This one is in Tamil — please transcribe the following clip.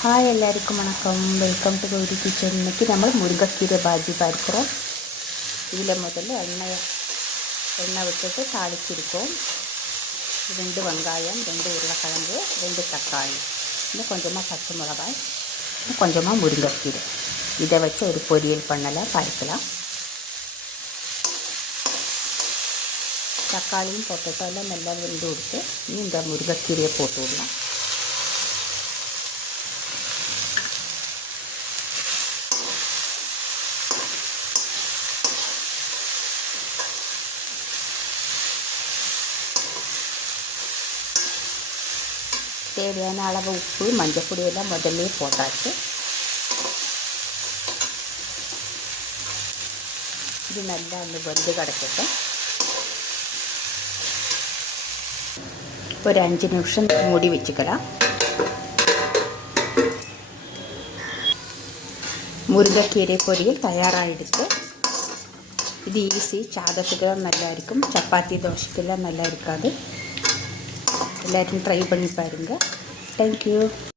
ஹாய் எல்லாருக்கும் வணக்கம். Welcome to Gowri kitchen. இன்றைக்கி நம்ம முருங்கைக்கீரை பாஜி பார்க்குறோம். இதில் முதல்ல எண்ணெய் விட்டுட்டு தாளிச்சிருக்கோம். 2 வெங்காயம், 2 உருளைக்கிழங்கு, 2 தக்காளி, இன்னும் கொஞ்சமாக பச்சை மிளகாய், இன்னும் கொஞ்சமாக முருங்கைக்கீரை. இதை வச்சு ஒரு பொரியல் பண்ணலாம், பார்க்கலாம். தக்காளியும் போட்டுட்டாலும் நல்லா வெந்து கொடுத்து இந்த முருங்கைக்கீரையை போட்டு விடலாம். தேவையான அளவு உப்பு, மஞ்சள் எல்லாம் முதல்ல போட்டாச்சு. இது நல்லா அந்த வெந்து கிடக்கட்டும். ஒரு 5 நிமிஷம் மூடி வச்சுக்கலாம். முருங்கைக்கீரை பொரியல் தயாராகிடுச்சு. இது ஈஸி, சாதத்துக்கெல்லாம் நல்லா இருக்கும், சப்பாத்தி தோசைக்கெல்லாம் நல்லா இருக்காது. எல்லோரும் ட்ரை பண்ணி பாருங்கள். தேங்க்யூ.